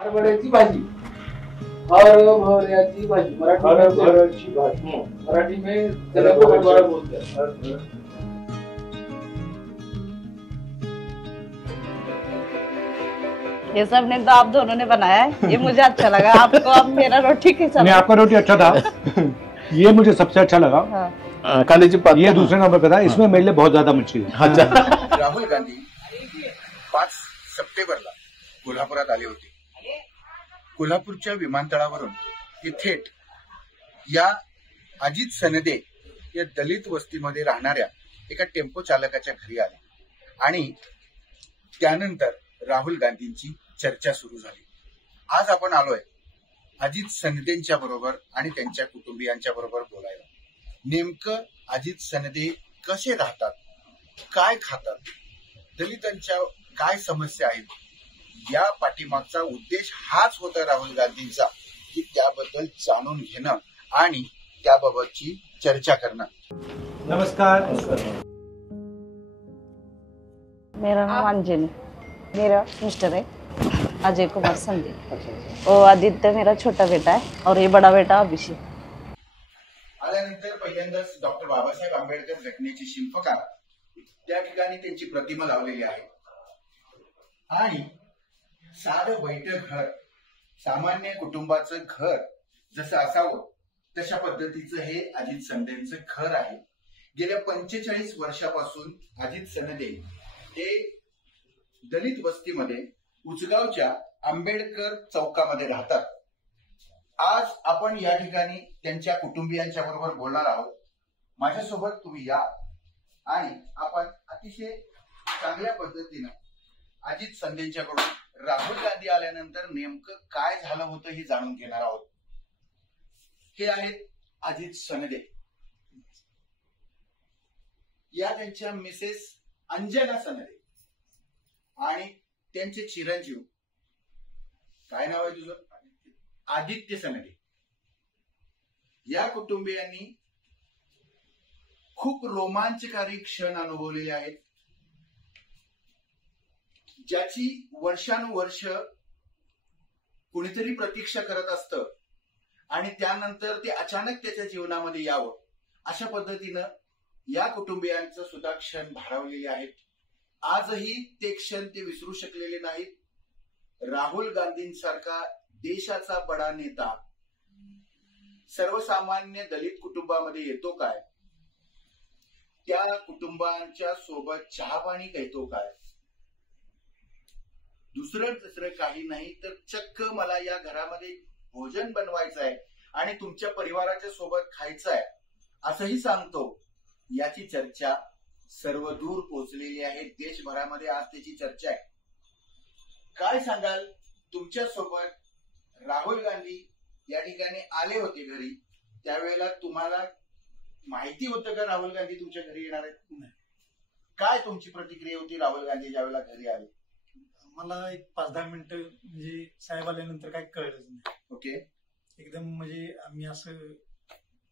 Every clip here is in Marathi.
हरभऱ्याची भाजी, हरभऱ्याची भाजी हरभऱ्याची भाजी मराठी में जगह को हरभरा बोलते हैं। ये सब ने तो आप दोनों ने बनाया है, ये मुझे अच्छा लगा। आपको अब मेरा रोटी कैसा नहीं, आपका रोटी अच्छा था। ये मुझे सबसे अच्छा लगा। हाँ। कांद्याची पात ये दूसरे नंबर पे था। इसमें मेरे लिए बहुत ज्यादा मच्छी है। अच्छा। राहुल गांधी 5 सप्टेंबरला कोल्हापुरात आले होते। कोल्हापूरच्या विमानतळावरून ते थेट या अजित सनदे या दलित वस्तीमध्ये राहणाऱ्या एका टेम्पो चालकाच्या घरी आले आणि त्यानंतर राहुल गांधींची चर्चा सुरू झाली। आज आपण आलोय अजित सनदेंच्या बरोबर आणि त्यांच्या कुटुंबियांच्या बरोबर बोलायला। नेमकं अजित सनदे कसे राहतात, काय खातात, दलितांच्या काय समस्या आहेत, या पाठीमागचा उद्देश हाच होता राहुल गांधींचा, की त्याबद्दल जाणून घेणं आणि त्याबाबतची चर्चा करणं। नमस्कार। मेरा नाम अंजलि, मेरा मिस्टर है अजय कुमार संधे, और आदित्य मेरा छोटा बेटा है, और ये बड़ा बेटा अभिषेक। आल्यानंतर पहिल्यांदाच डॉक्टर बाबासाहेब आंबेडकर घटनेची शिल्पकार त्या ठिकाणी त्यांची प्रतिमा लावलेली आहे आणि साधं बैठक घर, सामान्य कुटुंबाचं घर जसं असावं तशा पद्धतीचं हे अजित सनदेंचं घर आहे। गेल्या 45 वर्षापासून अजित सनदे हे दलित वस्तीमध्ये उचगावच्या आंबेडकर चौकामध्ये राहतात। आज आपण या ठिकाणी त्यांच्या कुटुंबियांच्या बरोबर बोलणार आहोत। माझ्यासोबत तुम्ही या आणि आपण अतिशय चांगल्या पद्धतीनं अजित सनदेंच्याकडून राहुल गांधी आल्यानंतर नेमकं काय झालं होतं हे जाणून घेणार आहोत। हे आहेत अजित सनदे, या त्यांच्या मिसेस अंजना सनदे आणि त्यांचे चिरंजीव, काय नाव आहे तुझं, आदित्य सनदे। या कुटुंबियांनी खूप रोमांचकारी क्षण अनुभवलेले आहेत, ज्याची वर्षानुवर्ष कुणीतरी प्रतीक्षा करत असतं आणि त्यानंतर ते अचानक त्याच्या जीवनामध्ये यावं, अशा पद्धतीनं या कुटुंबियांचं सुद्धा क्षण भारावलेले आहेत। आजही ते क्षण ते विसरू शकलेले नाहीत। राहुल गांधींसारखा देशाचा बडा नेता सर्वसामान्य दलित कुटुंबामध्ये येतो काय, त्या कुटुंबांच्या सोबत चहा पाणी घेतो काय, दुसरं काही नाही तर चक्क मला या घरामध्ये भोजन बनवायचं आहे आणि तुमच्या परिवाराच्या सोबत खायचं आहे असंही सांगतो, याची चर्चा सर्वदूर पोहोचलेली आहे। देशभरामध्ये आज त्याची चर्चा आहे। काय सांगाल, तुमच्या सोबत राहुल गांधी या ठिकाणी आले होते घरी, त्यावेळेला तुम्हाला माहिती होतं का राहुल गांधी तुमच्या घरी येणार आहेत? काय तुमची प्रतिक्रिया होती राहुल गांधी ज्यावेळेला घरी आले? मला एक 5-10 मिनिटं म्हणजे साहेब आल्यानंतर काय कळलंच नाही। ओके, एकदम म्हणजे आम्ही असं,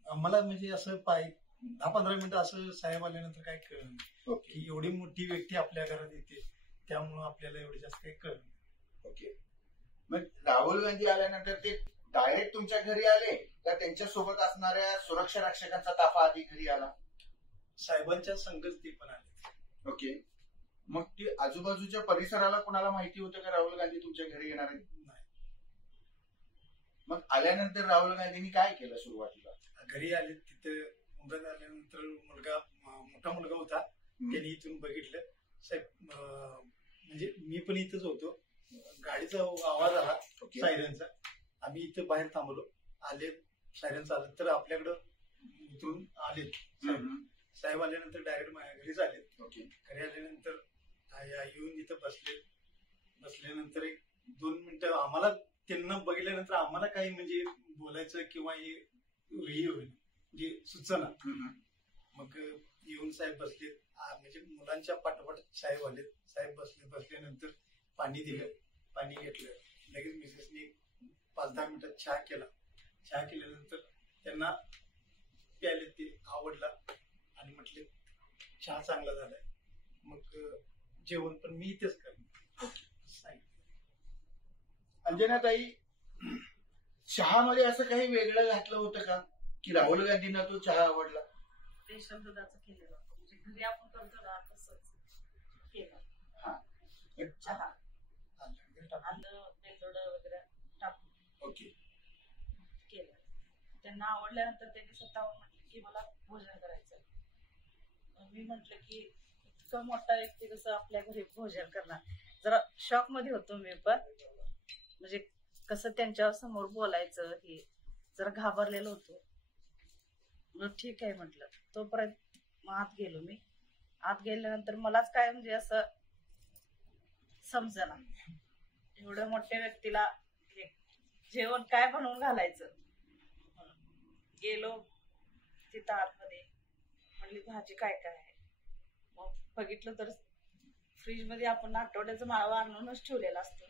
आम्हाला म्हणजे असं 10-15 मिनिटं असं साहेब आल्यानंतर काय कळलं नाही की एवढी मोठी व्यक्ती आपल्या घरात येते, त्यामुळं आपल्याला एवढं जास्त काही कळलं नाही। ओके, मग राहुल गांधी आल्यानंतर ते डायरेक्ट तुमच्या घरी आले का त्यांच्या सोबत असणाऱ्या सुरक्षा रक्षकांचा ताफा आधी घरी आला? साहेबांच्या संगच ते पण आले। ओके, मग ते आजूबाजूच्या परिसराला कुणाला माहिती होतं का राहुल गांधी तुमच्या घरी येणार आहेत? नाही। मग आल्यानंतर राहुल गांधींनी काय केलं सुरुवातीला? घरी आले, तिथं मुलगा आल्यानंतर मोठा मुलगा होता, त्यांनी इथून बघितलं साहेब, म्हणजे मी पण इथंच होतो, गाडीचा आवाज आला सायरनचा, आम्ही इथं बाहेर थांबलो, आले सायरनचा आलं तर आपल्याकडं उतरून आले साहेब आल्यानंतर डायरेक्ट माझ्या घरीच आले। घरी आल्यानंतर येऊन इथं बसल्यानंतर 1-2 मिनिटं आम्हाला त्यांना बघितल्यानंतर आम्हाला काही म्हणजे बोलायचं किंवा हे होईल जे सुचना, मग येऊन साहेब बसले, म्हणजे मुलांच्या पाठोपाठ साहेब आले, साहेब बसल्यानंतर पाणी दिलं, पाणी घेतलं, लगेच मिसेसनी 5-10 मिनिटात चहा केला, चहा केल्यानंतर त्यांना प्यायले, ते आवडला आणि म्हटले चहा चांगला झालाय, मग जेवण पण मी इथेच करणार। अंजनाताई, चहामध्ये असं काही वेगळं घातलं होतं का की राहुल गांधींना तो चहा आवडला? स्पेशल दुधाचं केलेलं होतं, म्हणजे घरी आपण करतो ना तसंच केलं. हा, चहा आलं वेलदोडं वगैरे टाकून ओके. केलं. त्यांना आवडल्यानंतर त्यांनी स्वतःहून म्हटलं की मला भोजन करायचं. मी म्हटलं की इतका मोठा व्यक्ती कसं आपल्या घरी भोजन करणार. जरा शॉक मध्ये होतो मी पण, म्हणजे कसं त्यांच्या समोर बोलायचं हे जरा घाबरलेलो होतो. मग ठीक आहे म्हटलं. तोपर्यंत मग आत गेलो मी. आत गेल्यानंतर मलाच काय म्हणजे असं समजना, एवढ्या मोठ्या व्यक्तीला जेवण काय बनवून घालायचं. गेलो तिथं आतमध्ये, म्हणली भाजी काय काय आहे. मग बघितलं तर फ्रीज मध्ये आपण आठवड्याचं माळवा आणूनच ठेवलेला असतो.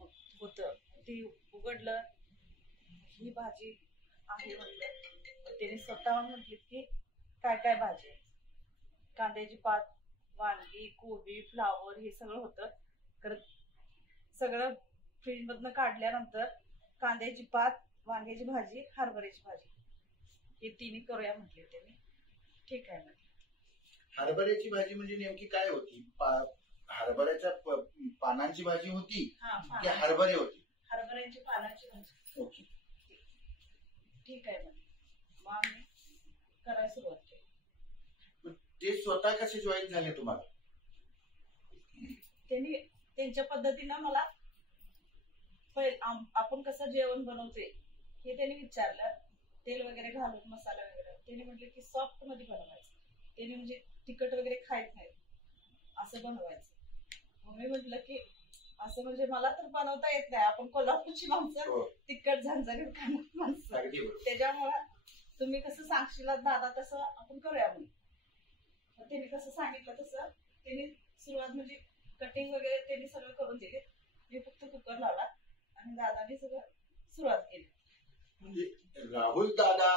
मग होतं ती उघडलं, ही भाजी आहे म्हटलं. त्याने स्वतःहून म्हटली की काय काय भाजी आहे. कांद्याची पात, वांगी, कोबी, फ्लावर हे सगळं होतं. करत सगळं फ्रीज मधनं काढल्यानंतर कांद्याची पात, वांग्याची भाजी, हरभऱ्याची भाजी हे तिन्ही करूया म्हटले त्यांनी. ठीक आहे म्हटलं. हरभऱ्याची भाजी म्हणजे नेमकी काय होती? हरभऱ्याच्या पानांची भाजी होती की हरभरे होती? हरभऱ्याची पानाची भाजी. ओके, ठीक आहे म्हटलं. मग आम्ही करायला सुरुवात केली. ते स्वतः कसे जॉईन झाले तुम्हाला? त्यांनी त्यांच्या पद्धतीनं मला आपण कसं जेवण बनवते हे त्यांनी विचारलं. तेल वगैरे घालून मसाला वगैरे त्यांनी म्हटलं की सॉफ्ट मध्ये बनवायचं. त्यांनी म्हणजे तिखट वगैरे खायच नाही असं बनवायचं. मग मी म्हटलं की असं म्हणजे मला तर बनवता येत नाही. आपण कोल्हापूरची माणसं, तिखट झणझणीत खाणार माणसं, त्याच्यामुळे तुम्ही कसं सांगशील दादा तसं आपण करूया म्हणून. त्यांनी कसं सांगितलं तसं त्यांनी सुरुवात म्हणजे कटिंग वगैरे त्यांनी सगळं करून दिले. मी फक्त कुकर लावला आणि दादाने सगळं सुरुवात केली. म्हणजे राहुल दादा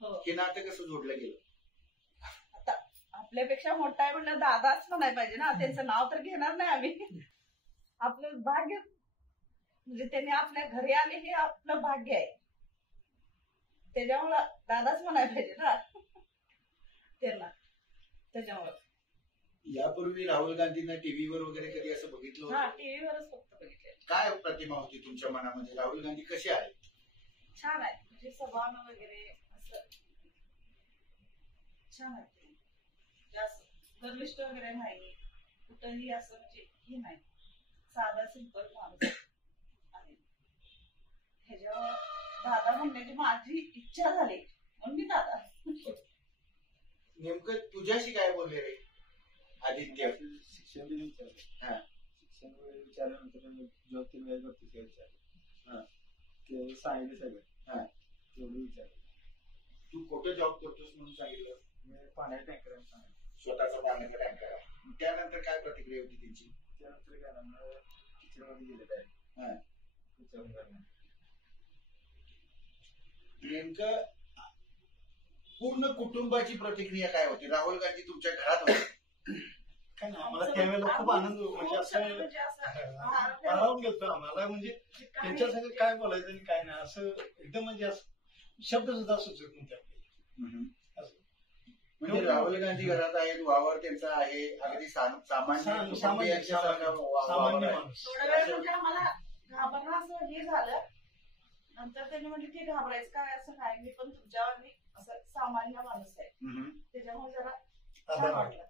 हो. हे नातं कसं जोडलं गेलं? आता आपल्यापेक्षा मोठा आहे म्हणलं दादाच म्हणायला पाहिजे ना. त्यांचं नाव तर घेणार नाही आम्ही. आपलं भाग्य म्हणजे त्यांनी आपल्या घरी आले हे आपलं भाग्य आहे. त्याच्यामुळं दादाच म्हणायला पाहिजे ना त्यांना. त्याच्यामुळं यापूर्वी राहुल गांधींना टीव्हीवर वगैरे कधी असं बघितलं होतं? टीव्हीवरच फक्त बघितले. काय प्रतिमा होती तुमच्या मनामध्ये? राहुल गांधी कसे आहेत? छान आहे, म्हणजे स्वभाव वगैरे असं छान आहे. ते जास्त गर्विष्ठ वगैरे नाही, कुठंही असं म्हणजे हे नाही, साधा सिंपल माणूस आहे. ह्याच्यावर दादा म्हणण्याची माझी इच्छा झाली म्हणून मी दादा. नेमकं तुझ्याशी काय बोलले रे आदित्य? शिक्षण दिलं विचारलं. हा, शिक्षण वगैरे विचारल्यानंतर जॉब केलं काय करतो ते विचारलं. हा, ते सांगितलं सगळं. हा, तेवढं विचारलं. तू कुठं जॉब करतोस म्हणून सांगितलं? मी पाण्याच्या टँकर सांगितलं. स्वतःचा पाण्याचा टँकर आहे. त्यानंतर काय प्रतिक्रिया होती त्यांची? त्यानंतर काय ना किचन मध्ये गेलेलं आहे. हा, विचारून करणं. नेमकं पूर्ण कुटुंबाची प्रतिक्रिया काय होती? राहुल गांधी तुमच्या घरात होते? काय ना आम्हाला त्यावेळेला खूप आनंद म्हणजे असं भारावून घेतो आम्हाला. म्हणजे त्यांच्या सगळं काय बोलायचं आणि काय नाही असं एकदम म्हणजे असं शब्द सुद्धा सुचत नव्हते आपल्याला. असं म्हणजे राहुल गांधी घरात आहेत, वावर त्यांचा आहे, अगदी सामान्य सामान्य माणूस. थोडा वेळ म्हणजे आम्हाला घाबरणं असं हे झालं. नंतर त्यांनी म्हटलं की घाबरायचं काय असं नाही, मी पण तुमच्यावर असं सामान्य माणूस आहे. त्याच्यामुळे जरा आधार वाटला.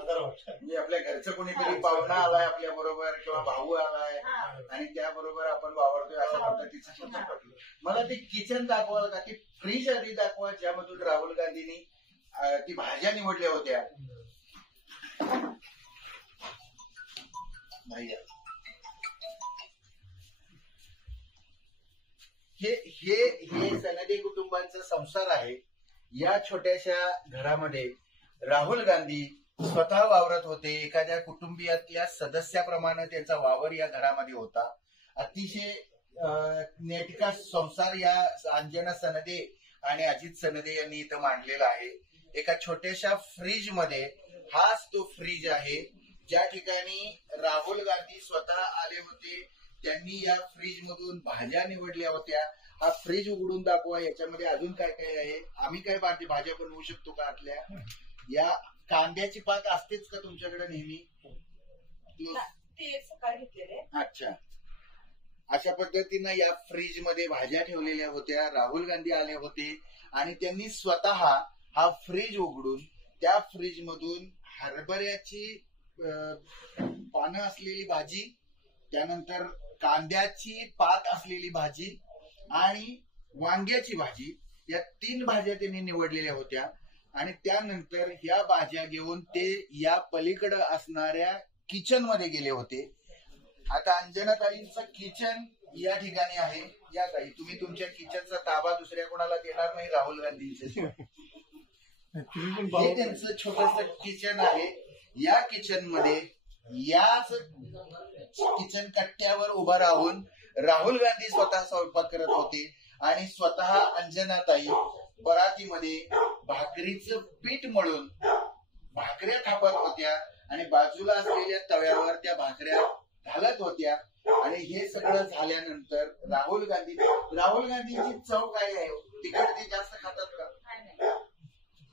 आधार वाटला. म्हणजे आपल्या घरचं कोणीतरी पाहुणा आलाय आपल्या बरोबर किंवा भाऊ आलाय आणि त्याबरोबर आपण वावरतोय अशा पद्धतीचं. मला ते किचन दाखवाल का? ती फ्रीज आधी दाखवा ज्यामधून राहुल गांधींनी ती भाज्या निवडल्या होत्या. हे सनदी कुटुंबांचा संसार आहे. या छोट्याशा घरामध्ये राहुल गांधी स्वतः वावरत होते. एखाद्या कुटुंबियातल्या सदस्याप्रमाणे त्यांचा वावर या घरामध्ये होता. अतिशय नेटका संसार या अंजना सनदे आणि अजित सनदे यांनी इथं मांडलेला आहे. एका छोट्याशा फ्रीज मध्ये हाच तो फ्रीज आहे ज्या ठिकाणी राहुल गांधी स्वतः आले होते. त्यांनी या फ्रीज मधून भाज्या निवडल्या होत्या. हा फ्रीज उघडून दाखवा, याच्यामध्ये अजून काय काय आहे. आम्ही काय भाज्या बनवू शकतो का आतल्या. या कांद्याची पात असतेच का तुमच्याकडे नेहमी. ते सकाळी घेतलेले. अच्छा, अशा पद्धतीनं या फ्रीज मध्ये भाज्या ठेवलेल्या होत्या. राहुल गांधी आले होते आणि त्यांनी स्वतः हा फ्रीज उघडून त्या फ्रीज मधून हरभऱ्याची पानं असलेली भाजी, त्यानंतर कांद्याची पात असलेली भाजी आणि वांग्याची भाजी, या 3 भाज्या त्यांनी निवडलेल्या होत्या. आणि त्यानंतर ह्या भाज्या घेऊन ते या पलीकडे असणाऱ्या किचन मध्ये गेले होते. आता अंजनाताईंचं किचन या ठिकाणी आहे. या ताई, तुम्ही तुमच्या किचनचा ताबा दुसऱ्या कोणाला देणार नाही राहुल गांधींच्या. हे त्यांचं छोटस किचन आहे. या किचन मध्ये याच किचन कट्ट्यावर उभा राहून राहुल गांधी स्वतः स्वयंपाक करत होते आणि स्वतः अंजनाताई परातीमध्ये भाकरीचं पीठ मळून भाकऱ्या थापत होत्या आणि बाजूला असलेल्या तव्यावर त्या भाकऱ्या घालत होत्या. आणि हे सगळं झाल्यानंतर राहुल गांधीची चव काय आहे. तिखट ते जास्त खातात का.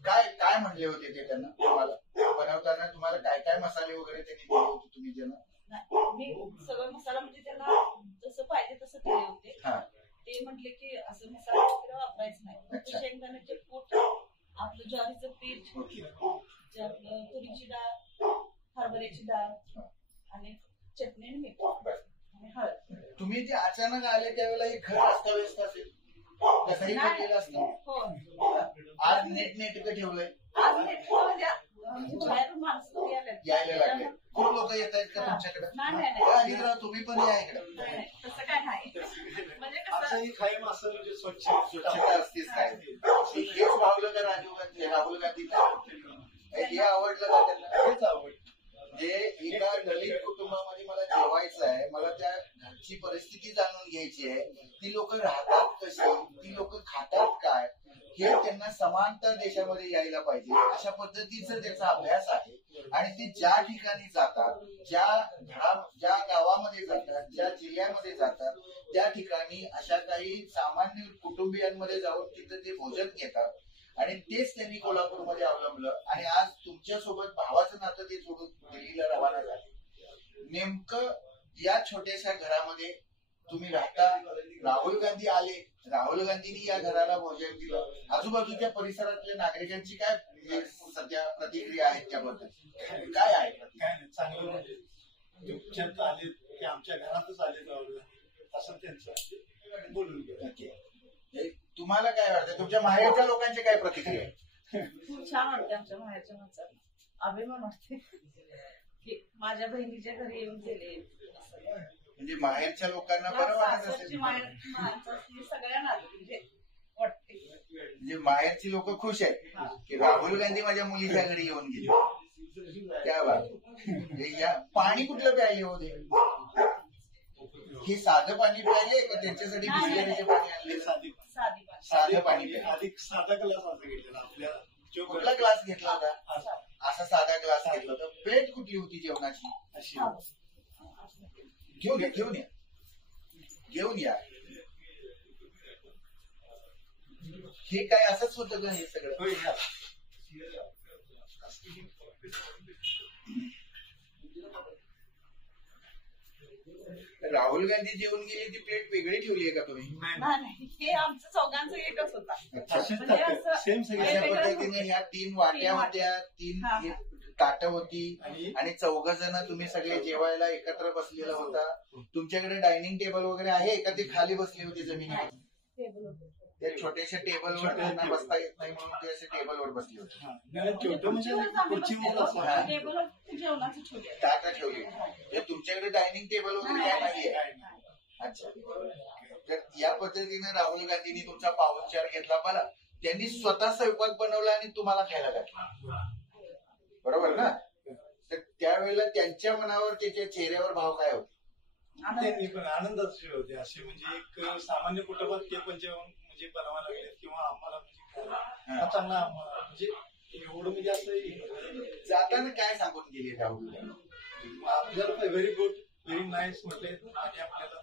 काय काय म्हणले होते ते त्यांना तुम्हाला बनवताना. तुम्हाला काय काय मसाले वगैरे त्यांनी दिले होते तुम्ही ज्यांना. मी सगळं मसाला म्हणजे त्यांना जसं पाहिजे तसं दिले होते. ते म्हटले की असं मसाला वगैरे वापरायचं नाही. शेंगदाण्याचे कूट, आपलं ज्वारीचं पीठ, आपलं तुरीची डाळ, हरभऱ्याची डाळ आणि चटणी आणि मीठ आणि हळद. तुम्ही जे अचानक आले त्यावेळेला हे घर अस्ताव्यस्त असेल कसंही केलेलं असतं. आज नेटकं ठेवलंय. आज म्हणजे बाहेरून माणसं यायला लागले. खूप लोक येत आहेत का तुमच्याकडे. अजितराव तुम्ही पण या इकडे. तसं काय नाही. म्हणजे कसं कायम असं म्हणजे स्वच्छता असतेच काय. हेच भावलं का राहुल गांधींना. हे आवडलं का त्यांना. हेच आवडलं. जे एका दलित कुटुंबामध्ये मला जेवायचं आहे, मला त्या घरची परिस्थिती जाणून घ्यायची आहे. ती लोक राहतात कशी, ती लोक खातात काय, हे त्यांना समांतर देशामध्ये यायला पाहिजे. अशा पद्धतीचा त्याचा अभ्यास आहे. आणि ते ज्या ठिकाणी जातात, ज्या गावामध्ये जातात, ज्या जिल्ह्यामध्ये जातात, त्या ठिकाणी अशा काही सामान्य कुटुंबियांमध्ये जाऊन तिथं ते भोजन घेतात. आणि तेच त्यांनी कोल्हापूरमध्ये अवलंबलं. आणि आज तुमच्यासोबत भावाचं नातं ते सोडून दिल्लीला रवाना झाले. नेमकं या छोट्याशा घरामध्ये तुम्ही राहता. राहुल गांधी आले, राहुल गांधींनी या घराला भोजन दिलं. आजूबाजूच्या परिसरातल्या नागरिकांची काय सध्या प्रतिक्रिया आहेत त्याबद्दल काय आहे. काय नाही, चांगलं म्हणजे तुमच्यात आले की आमच्या घरातच आले राहुल गांधी असं त्यांचं बोलून गेलं. तुम्हाला काय वाटतं. तुमच्या माहेरच्या लोकांची काय प्रतिक्रिया आहे. खूप छान वाटते. आमच्या माहेरच्या माणसाला अभिमान वाटते की माझ्या बहिणीच्या घरी येऊन गेले. म्हणजे माहेरच्या लोकांना बरं वाटत असेल. सगळ्यांना वाटते. म्हणजे माहेरची लोक खुश आहेत की राहुल गांधी माझ्या मुलीच्या घरी येऊन गेले. त्या बात. पाणी कुठलं प्यायले होते. हे साधं पाणी प्यायले का त्यांच्यासाठी बिस्लेरीचे पाणी आणले. साधं पाणी. अधिक साधा ग्लास असा घेतलेला आपल्याला. कुठला ग्लास घेतला होता. असा साधा ग्लास घेतला होता. प्लेट कुठली होती जेवणाची अशी. घेऊन या. हे काय असंच होतं का हे सगळं. राहुल गांधी जेवून गेली ती प्लेट वेगळी ठेवली आहे का तुम्ही. नाही, हे आमचं चौघांचं एकच होता. अशा पद्धतीने ह्या 3 वाट्या होत्या, 3 ताटं होती आणि 4 जण तुम्ही सगळे जेवायला एकत्र बसलेला होता. तुमच्याकडे डायनिंग टेबल वगैरे आहे का ते खाली बसले होते जमिनीवर. त्या छोट्याशा टेबलवर त्यांना बसता येत नाही म्हणून ते असे टेबलवर बसले होते. ताटं ठेवली. तुमच्याकडे डायनिंग टेबल वगैरे काय नाहीये. अच्छा. तर या पद्धतीने राहुल गांधींनी तुमचा पाहुणचार घेतला. बरं, त्यांनी स्वतः स्वयंपाक बनवला आणि तुम्हाला खायला घातला. बरोबर ना. तर त्यावेळेला त्यांच्या मनावर त्याच्या चेहऱ्यावर भाव काय होते. त्यांनी पण आनंदाचे होते. असे म्हणजे एक सामान्य कुटुंबात ते पण जेवण म्हणजे बनवायला लागले किंवा आम्हाला म्हणजे चांगला म्हणजे एवढं म्हणजे असं जाताना काय सांगून गेले राहुल. आपल्याला व्हेरी गुड व्हेरी नाईस म्हटले आणि आपल्याला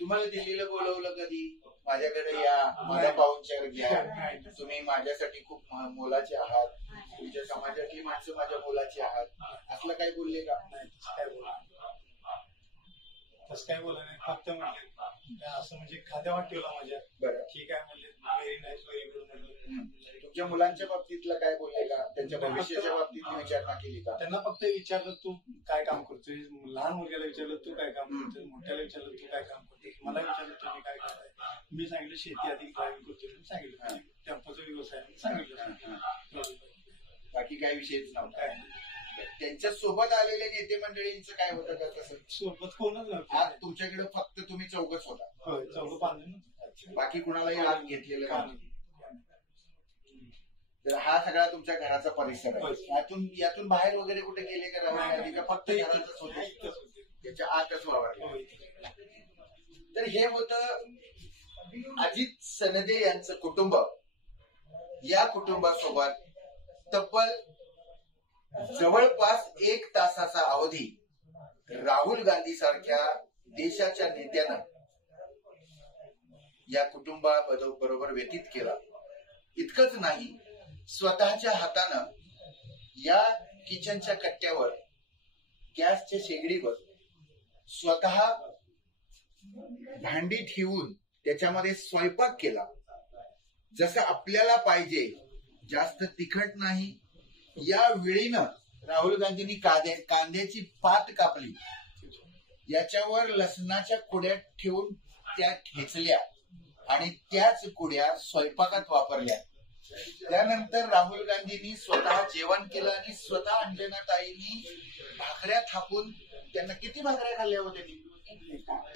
तुम्हाला दिल्लीला बोलवलं कधी माझ्याकडे या, माझा पाहुणचार घ्या, तुम्ही माझ्यासाठी खूप मोलाचे आहात, तुमच्या समाजातली माणसं माझ्या मोलाची आहात, असलं काही बोलले का? नाही तसं काय बोला नाही, फक्त म्हटले असं म्हणजे खाद्या वाटेला माझ्या बरं, ठीक आहे म्हणले, व्हेरी नाईस व्हेरी गुड म्हणले. तुमच्या मुलांच्या बाबतीतला काय बोलले का? त्यांच्या भविष्याच्या बाबतीतली विचारणा केली का? त्यांना फक्त विचारलं तू काय काम करतोय, लहान मुलग्याला विचारलं तू काय काम करतोय, मोठ्याला विचारलं तू काय काम करतोय, मला विचारलं तुम्ही काय करताय, मी सांगितलं शेती आधी ड्रायव्हिंग करतोय, सांगितलं टेम्पोचा व्यवसाय सांगितलं, बाकी काही विषयच नव्हता. त्यांच्या सोबत आलेल्या नेते मंडळींचं काय होतं का? तसं सोबत कोणच आज नव्हतं, तुमच्याकडे फक्त तुम्ही चौघच होता, होय चौघं पाच बाकी कुणालाही आत घेतलेलं जण. नाही. तर हा सगळा तुमच्या घराचा परिसर आहे. यातून बाहेर वगैरे कुठे गेले का? राहुल गांधी का फक्त घरातच होते, त्याच्या आतच वावरले? तर हे होतं अजित सनदे यांचं कुटुंब. या कुटुंबासोबत तब्बल जवळपास 1 तासाचा अवधी राहुल गांधी सारख्या देशाच्या नेत्यानं या कुटुंबाबरोबर व्यतीत केला. इतकंच नाही, स्वतःच्या हातानं या किचनच्या कट्ट्यावर, गॅसच्या शेगडीवर स्वतः भांडी ठेवून त्याच्यामध्ये स्वयंपाक केला. जसं आपल्याला पाहिजे, जास्त तिखट नाही. या वेळीनं राहुल गांधींनी कांद्याची पात कापली, याच्यावर लसणाच्या कुड्या ठेवून त्या खेचल्या आणि त्याच कुड्या स्वयंपाकात वापरल्या. त्यानंतर राहुल गांधींनी स्वतः जेवण केलं आणि स्वतः अंजना ताईंनी भाकऱ्या थापून, त्यांना किती भाकऱ्या खाल्ल्या होत्या?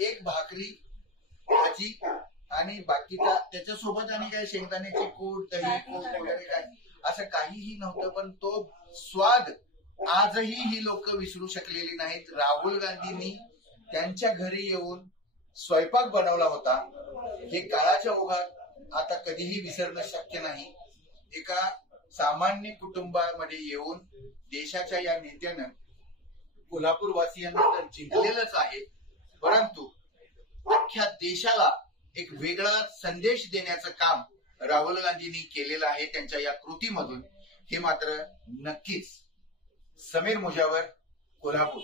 1 भाकरी, भाजी आणि बाकीचा त्याच्यासोबत आणि काय शेंगदाण्याची कूट, दही, कूट वगैरे काय असं काहीही नव्हतं. पण तो स्वाद आजही ही लोक विसरू शकलेली नाहीत. राहुल गांधींनी त्यांच्या घरी येऊन स्वयंपाक बनवला होता. हे काळाच्या ओघात आता कधीही विसरणं शक्य नाही. एका सामान्य कुटुंबामध्ये येऊन देशाच्या या नेत्यानं कोल्हापूर वासियांना तर जिंकलेलंच आहे, परंतु अख्ख्या देशाला एक वेगळा संदेश देण्याचं काम राहुल गांधींनी केलेलं आहे त्यांच्या या कृतीमधून. हे मात्र नक्कीच. समीर मुजावर, कोल्हापूर.